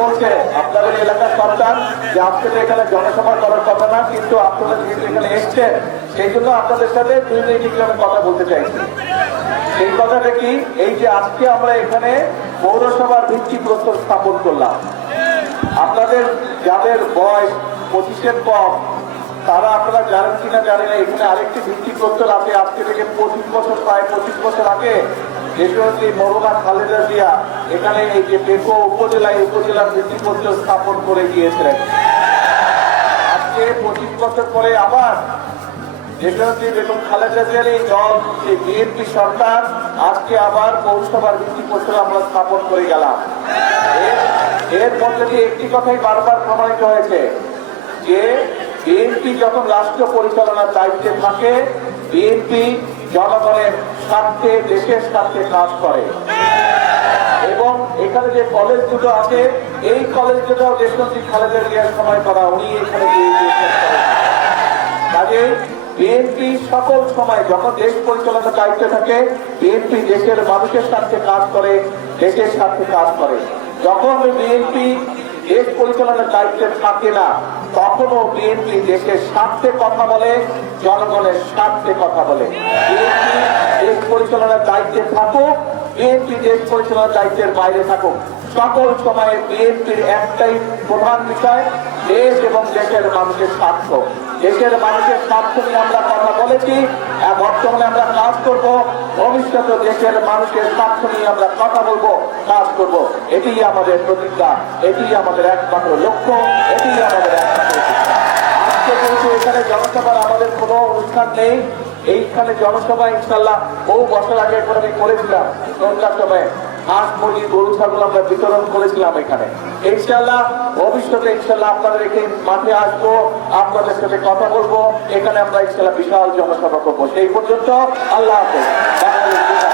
বলছে আপনাদের এলাকার সন্তান যে আজকে তো এখানে জনসভা করার কথা না, কিন্তু আপনারা যেহেতু এখানে এসছেন সেই জন্য আপনাদের সাথে 2 মিনিট আমি কথা বলতে চাইছি। সেই কথাটা কি, এই যে আজকে আমরা এখানে পৌরসভার ভিত্তিপ্রস্তর স্থাপন করলাম, আপনাদের যাদের বয়স 25-এর কম তারা আপনারা জানেন কিনা জানেন না, এখানে আরেকটি ভিত্তিপ্রস্তর আছে আজকে থেকে 25 বছর, প্রায় 25 বছর আগে দেশনেত্রী মরহুমা খালেদা জিয়া এখানে এই যে টেকো উপজেলার ভিত্তিপ্রস্তর স্থাপন করে গিয়েছিলেন। আজকে 25 বছর পরে আবার দেশনেত্রী বেগম খালেদা জিয়ার এই দল বিএনপি সরকার আজকে আবার পৌরসভার ভিত্তিপ্রস্তর আমরা স্থাপন করে গেলাম। এর মধ্যে দিয়ে একটি কথাই বারবার প্রমাণিত হয়েছে যে বিএনপি যখন রাষ্ট্র পরিচালনার দায়িত্বে থাকে, বিএনপি জনগণের স্বার্থে, দেশের স্বার্থে কাজ করে। এবং এখানে যে কলেজ দুটো আছে, এই কলেজ দুটো দেশনেত্রী খালেদা জিয়ার সময় করা, উনি এখানে কাজে বিএনপি সকল সময় যখন দেশ পরিচালনার দায়িত্বে থাকে, বিএনপি দেশের মানুষের স্বার্থে কাজ করে, দেশের স্বার্থে কাজ করে। যখন বিএনপি দেশ পরিচালনার দায়িত্বে থাকে না, তখনও বিএনপি দেশের স্বার্থে কথা বলে, জনগণের স্বার্থে কথা বলে। বিএনপি দেশ পরিচালনার দায়িত্বে থাকুক, বিএনপি দেশ পরিচালনার দায়িত্বের বাইরে থাকুক, সকল সময়ে বিএনপির একটাই প্রধান বিষয়, দেশ এবং দেশের মানুষের স্বার্থ। দেশের মানুষের স্বার্থ নিয়ে আমরা কথা বলেছি, বর্তমানে আমরা কাজ করব, ভবিষ্যতে দেশের মানুষের স্বার্থ নিয়ে আমরা কথা বলবো, কাজ করব। এটি আমাদের প্রতিজ্ঞা, এটি আমাদের একমাত্র লক্ষ্য, এটি আমাদের একমাত্র। আজকে কিন্তু এখানে জনসভার আমাদের কোনো অনুষ্ঠান নেই। এইখানে জনসভা ইনশাল্লাহ বহু বছর আগে একবার আমি করেছিলাম, সন্ধ্যার সময় হাঁস, মুরগি, গরু, ছাগল আমরা বিতরণ করেছিলাম এখানে। ইনশাল্লাহ ভবিষ্যতে ইনশাল্লাহ আপনাদের এখানে মাঠে আসবো, আপনাদের সাথে কথা বলবো, এখানে আমরা ইনশাল্লাহ বিশাল জনসভা করবো। সেই পর্যন্ত আল্লাহ হাফেজ।